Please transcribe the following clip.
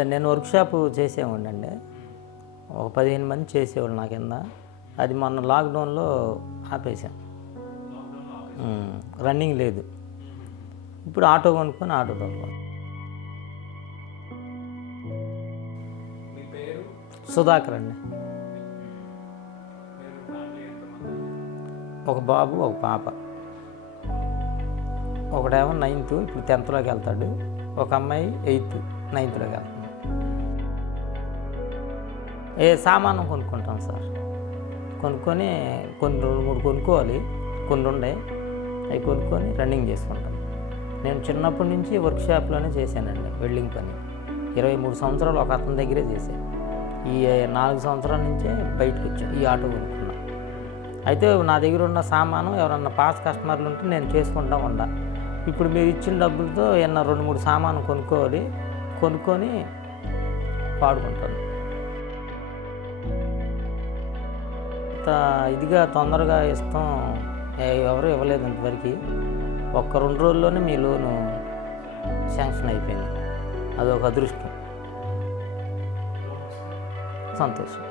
నేను వర్క్షాప్ చేసేవాడినండి. ఒక 15 మంది చేసేవాళ్ళు నా కింద. అది మొన్న లాక్డౌన్లో ఆపేసాం. రన్నింగ్ లేదు. ఇప్పుడు ఆటో కొనుక్కొని ఆటో తోలుకోండి. సుధాకర్ అండి. ఒక బాబు ఒక పాప. ఒకడేమో 9th, ఇప్పుడు 10th వెళ్తాడు. ఒక అమ్మాయి 8th, 9th వెళ్తాడు. సామాను కొనుక్కుంటాం సార్. కొనుక్కొని కొన్ని 2-3 కొనుక్కోవాలి. కొన్ని ఉన్నాయి, అవి కొనుక్కొని రన్నింగ్ చేసుకుంటాం. నేను చిన్నప్పటి నుంచి వర్క్షాప్లోనే చేశానండి వెల్డింగ్ పని. 23 సంవత్సరాలు ఒక అతని దగ్గరే చేశాను. ఈ 4 సంవత్సరాల నుంచే బయటకు వచ్చాను. ఈ ఆటో కొనుక్కున్నా. అయితే నా దగ్గర ఉన్న సామాను ఎవరన్నా పాస్ కస్టమర్లు ఉంటే నేను చేసుకుంటా ఉండా. ఇప్పుడు మీరు ఇచ్చిన డబ్బులతో ఏమన్నా 2-3 సామాను కొనుక్కోవాలి. కొనుక్కొని వాడుకుంటాను. ఇదిగా తొందరగా ఇస్తాం ఎవరు ఇవ్వలేదు ఇంతవరకు. 1-2 రోజుల్లోనే మీ లోను శాంక్షన్ అయిపోయింది. అదొక అదృష్టం, సంతోషం.